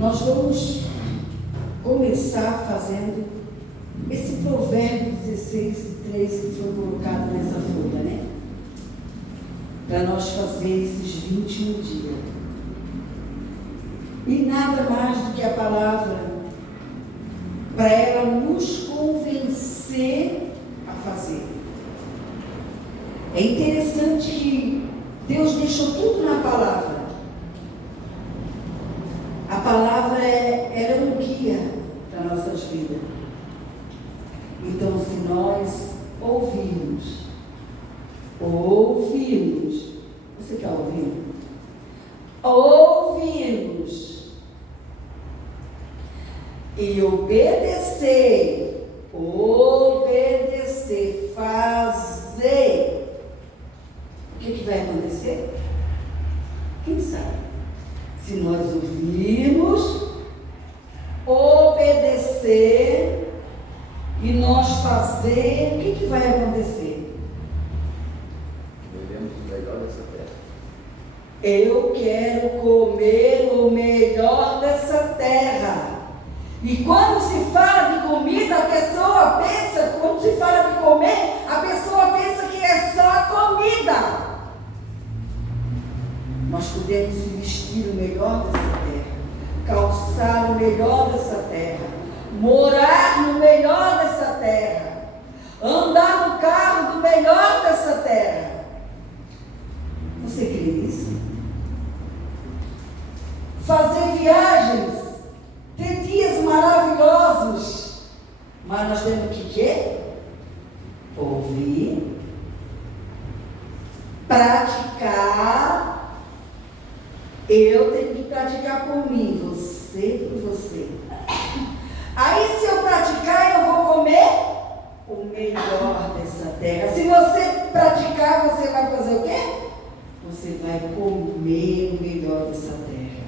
Nós vamos começar fazendo esse provérbio 16:3 que foi colocado nessa folha, né? Para nós fazer esses 21 dias. E nada mais do que a palavra, para ela nos convencer a fazer. É interessante que Deus deixou tudo na palavra. A palavra ela é um guia para nossas vidas. Então, se nós ouvirmos, você está ouvindo? Ouvirmos e obedecer, fazer, o que vai acontecer? Quem sabe? Se nós ouvirmos, obedecer e nós fazer, o que vai acontecer? Vivemos o melhor dessa terra. Eu quero comer o melhor dessa terra. E quando se fala de comida, a pessoa pensa, quando se fala de comer, a pessoa pensa que é só a comida. Nós podemos se vestir o melhor dessa terra, calçar o melhor dessa terra, morar no melhor dessa terra, andar no carro do melhor dessa terra. Você crê nisso? Fazer viagens, ter dias maravilhosos, mas nós temos que quê? Ouvir, praticar. Eu tenho que praticar por mim, você por você. Aí, se eu praticar, eu vou comer o melhor dessa terra. Se você praticar, você vai fazer o quê? Você vai comer o melhor dessa terra.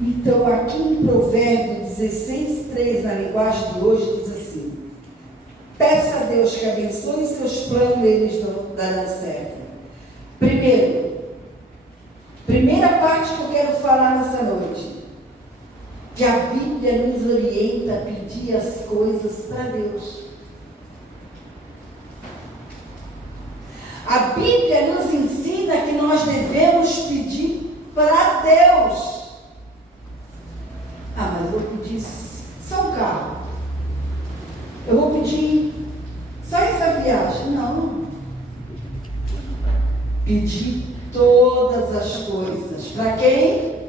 Então, aqui em Provérbio 16:3, na linguagem de hoje, diz assim: peça a Deus que abençoe seus planos, eles darão certo. Primeira parte que eu quero falar nessa noite, que a Bíblia nos orienta a pedir as coisas para Deus. A Bíblia nos ensina que nós devemos pedir para Deus. Ah, mas eu vou pedir só um carro. Eu vou pedir só essa viagem. Não. Pedir todas as coisas. Para quem?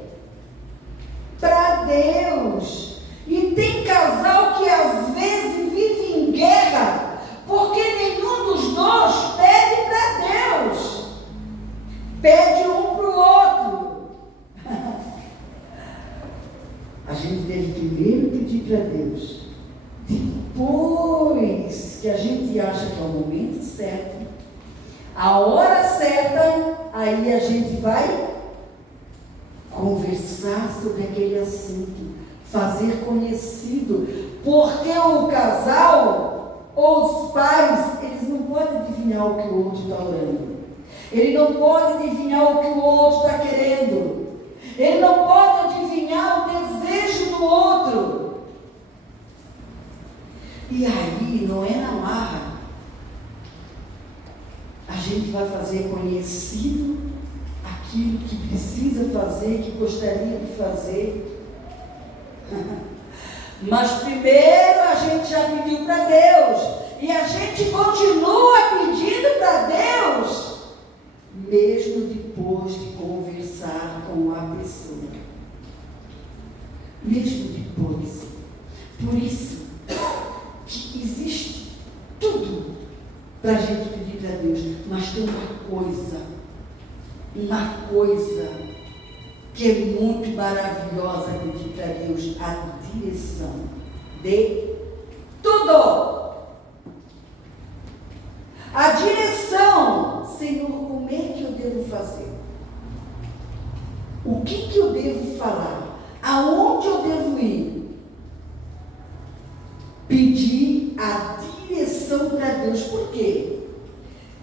Para Deus. E tem casal que às vezes vive em guerra, porque nenhum dos dois pede para Deus. Pede um para o outro. A gente deve primeiro pedir para Deus. Depois que a gente acha que é o momento certo, a hora certa, aí a gente vai conversar sobre aquele assunto, fazer conhecido, porque o casal ou os pais, eles não podem adivinhar o que o outro está orando, ele não pode adivinhar o que o outro está querendo, ele não pode adivinhar o desejo do outro. E aí, não é na marra, a gente vai fazer conhecido aquilo que precisa fazer, que gostaria de fazer. Mas primeiro a gente já pediu para Deus, e a gente continua pedindo para Deus, mesmo depois de conversar com a pessoa. Mesmo depois. Por isso que existe tudo para a gente pedir para Deus, mas tem uma coisa que é muito maravilhosa pedir para Deus: a direção de tudo. A direção: Senhor, como é que eu devo fazer? O que eu devo falar? Aonde eu devo ir? Pedir a direção para Deus. Por quê?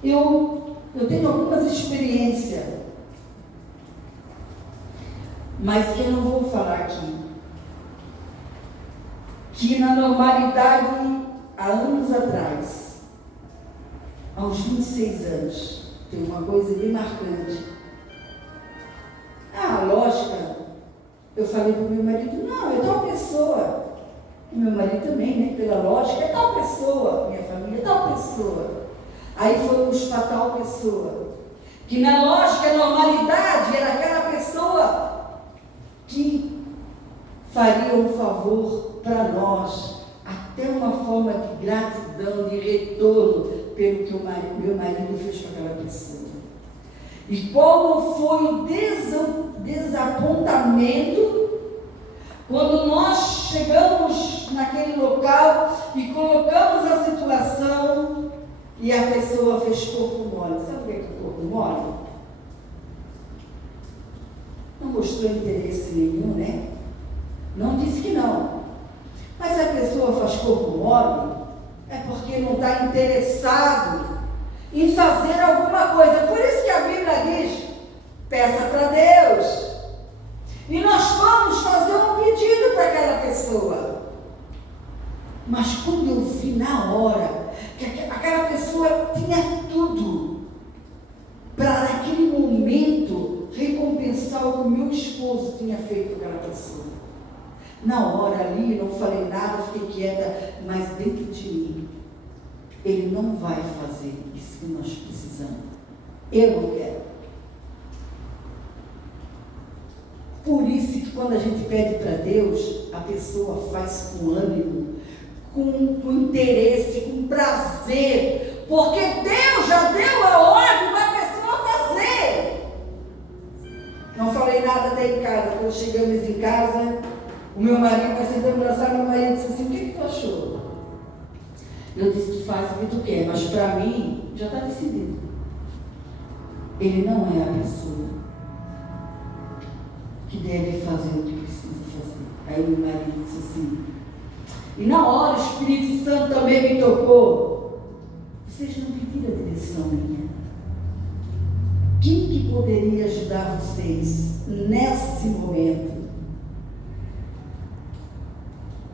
Eu tenho algumas experiências. mas que eu não vou falar aqui. Que na normalidade, há anos atrás, há uns 26 anos, tem uma coisa bem marcante. Lógica, eu falei para o meu marido, não, é tal pessoa. O meu marido também, né? Pela lógica, é tal pessoa. Minha família é tal pessoa. Aí fomos para tal pessoa. Que na lógica, a normalidade era aquela pessoa que faria um favor para nós, até uma forma de gratidão, de retorno pelo que o meu marido fez com aquela pessoa. E como foi o desapontamento quando nós chegamos naquele local e colocamos a situação e a pessoa fez corpo mole. Sabe o que é corpo mole? Não mostrou interesse nenhum, né? Não disse que não. Mas se a pessoa faz corpo mole, é porque não está interessado em fazer alguma coisa. Por isso que a Bíblia diz, peça para Deus. E nós vamos fazer um pedido para aquela pessoa. Mas quando eu vi na hora que aquela pessoa tinha tudo para naquele momento recompensar o que o meu esposo tinha feito para aquela pessoa. Na hora ali, não falei nada, fiquei quieta, mas dentro de mim, ele não vai fazer isso que nós precisamos. Eu não quero. Por isso que quando a gente pede para Deus, a pessoa faz com ânimo, com interesse, com prazer, porque Deus já deu a ordem para a pessoa fazer. Não falei nada até em casa. Quando chegamos em casa, o meu marido, nós sentamos na sala, meu marido disse assim, o que tu achou? Eu disse, tu faz o que tu quer, mas para mim, já está decidido. Ele não é a pessoa que deve fazer o que precisa fazer. Aí o meu marido disse assim, e na hora o Espírito Santo também me tocou. Vocês não pediram a direção minha. Quem que poderia ajudar vocês nesse momento?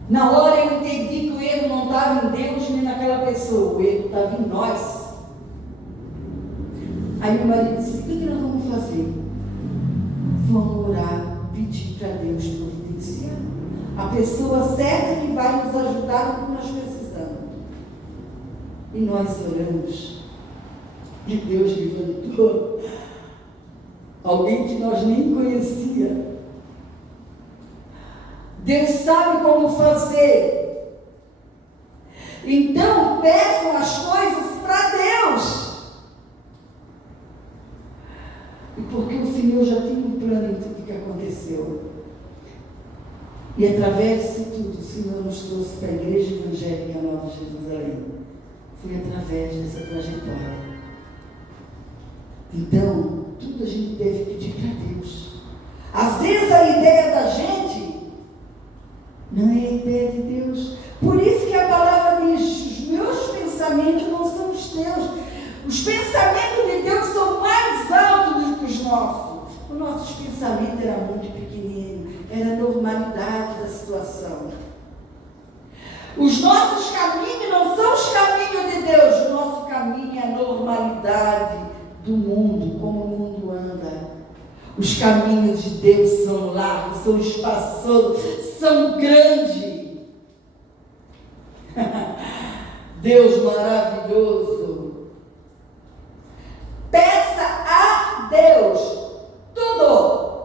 Na hora eu entendi que o erro não estava em Deus nem naquela pessoa, o erro estava em nós. Aí meu marido disse, o que nós vamos fazer? Vamos orar, pedir para Deus providenciar a pessoa certa que vai nos ajudar no que nós precisamos. E nós oramos. E Deus levantou alguém que nós nem conhecia. Deus sabe como fazer. Então, peçam as coisas para Deus. E porque o Senhor já tinha um plano em tudo que aconteceu. E através disso tudo, o Senhor nos trouxe para a Igreja Evangélica Nova de Jerusalém. Foi através dessa trajetória. Então, tudo a gente deve pedir para Deus. Às vezes a ideia da gente não é a ideia de Deus. Por isso que a palavra diz, os meus pensamentos não são os teus. Os pensamentos de Deus são mais altos do que os nossos. O nosso pensamento era muito pequenino, era a normalidade da situação. Os nossos caminhos não são os caminhos de Deus, o nosso caminho é a normalidade do mundo, como o mundo anda. Os caminhos de Deus são largos, são espaçosos, são grandes. Deus maravilhoso. Peça a Deus tudo.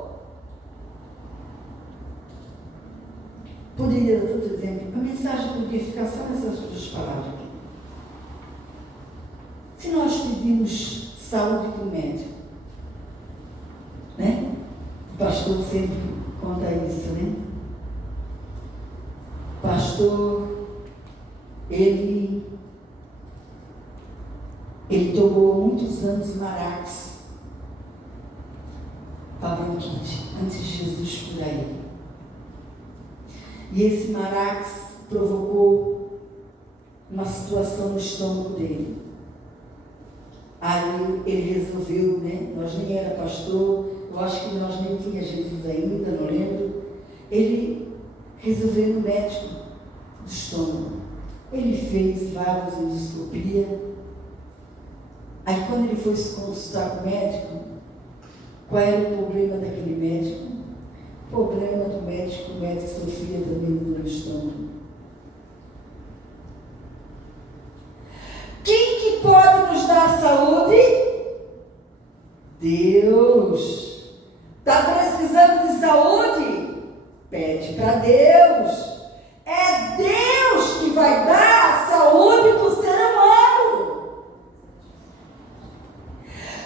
Poderia dar tanto exemplo. A mensagem poderia ficar só nessas duas palavras aqui. Se nós pedimos saúde do médico, né? O pastor sempre conta isso, né? O pastor, ele tomou muitos anos Marax para bronquite, antes de Jesus curar ele. E esse Marax provocou uma situação no estômago dele. Aí ele resolveu, né? Nós nem era pastor, eu acho que nós nem tinha Jesus ainda, não lembro, ele resolveu ir no médico do estômago. Ele fez várias endoscopias. Aí quando ele foi se consultar com o médico, qual era o problema daquele médico? O problema do médico, o médico sofria também do estômago. Quem que pode nos dar saúde? Deus. Está precisando de saúde? Pede para Deus. É Deus que vai dar saúde para o ser humano.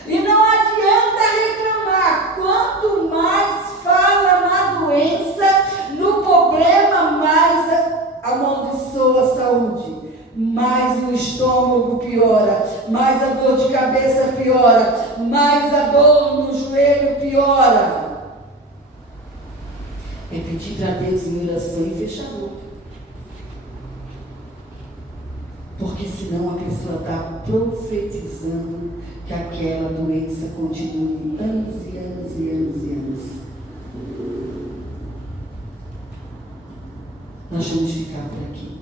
E não adianta reclamar. Quanto mais fala na doença, no problema, mais amaldiçoa a saúde. Mais o estômago piora, mais a dor de cabeça piora, mais a dor no joelho piora. É pedir para Deus em oração e fechar a boca. Porque senão a pessoa está profetizando que aquela doença continue anos e anos e anos e anos. Nós vamos ficar por aqui.